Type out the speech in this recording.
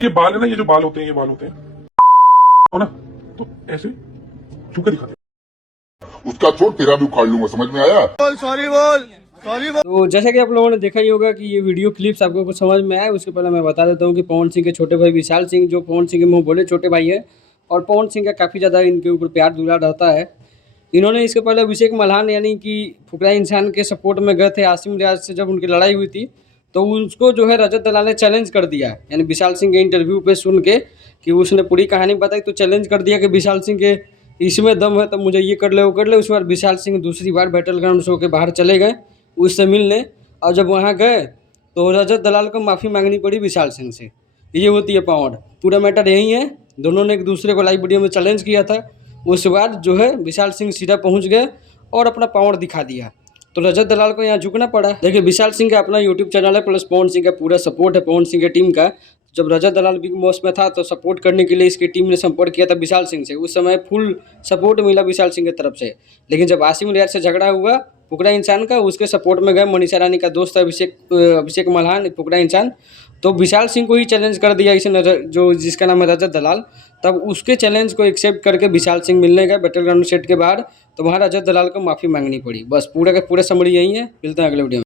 ये बाल है ना, ये जो बाल होते हैं, ये बाल होते हैं हो ना, तो ऐसे छू के दिखाते हैं। उसका छोड़ तेरा भी उखाड़ लूंगा, समझ में आया? तो जैसा कि आप लोगों ने देखा ही होगा कि ये वीडियो क्लिप्स आपको कुछ समझ में आया। उसके पहले मैं बता देता हूँ कि पवन सिंह के छोटे भाई विशाल सिंह, जो पवन सिंह के मुंह बोले छोटे भाई है, और पवन सिंह का काफ़ी ज़्यादा इनके ऊपर प्यार दुलार रहता है। इन्होंने इसके पहले अभिषेक मल्हान यानी कि फुकरा इंसान के सपोर्ट में गए थे आसिम रियाज से, जब उनकी लड़ाई हुई थी तो उसको जो है रजत दलाल ने चैलेंज कर दिया, यानी विशाल सिंह के इंटरव्यू पे सुन के कि उसने पूरी कहानी बताई तो चैलेंज कर दिया कि विशाल सिंह के इसमें दम है तो मुझे ये कर ले वो कर ले। उसके बाद विशाल सिंह दूसरी बार बैटल ग्राउंड शो के बाहर चले गए उससे मिलने, और जब वहाँ गए तो रजत दलाल को माफ़ी मांगनी पड़ी विशाल सिंह से। ये होती है पावर। पूरा मैटर यही है, दोनों ने एक दूसरे को लाइव वीडियो में चैलेंज किया था। उसके बाद जो है विशाल सिंह सीधा पहुंच गए और अपना पावर दिखा दिया, तो रजत दलाल को यहाँ झुकना पड़ा। देखिए विशाल सिंह का अपना यूट्यूब चैनल है, प्लस पवन सिंह का पूरा सपोर्ट है पवन सिंह की टीम का। जब रजत दलाल बिग बॉस में था तो सपोर्ट करने के लिए इसकी टीम ने संपर्क किया था विशाल सिंह से, उस समय फुल सपोर्ट मिला विशाल सिंह की तरफ से। लेकिन जब आसिम रियाज से झगड़ा हुआ फुकरा इंसान का, उसके सपोर्ट में गए मनीषा रानी का दोस्त है अभिषेक मल्हान फुकरा इंसान, तो विशाल सिंह को ही चैलेंज कर दिया इसने, जो जिसका नाम है रजत दलाल। तब उसके चैलेंज को एक्सेप्ट करके विशाल सिंह मिलने गए बैटल ग्राउंड सेट के बाहर, तो वहाँ रजत दलाल को माफ़ी मांगनी पड़ी। बस पूरा का पूरा समरी यही है। मिलते हैं अगले वीडियो में।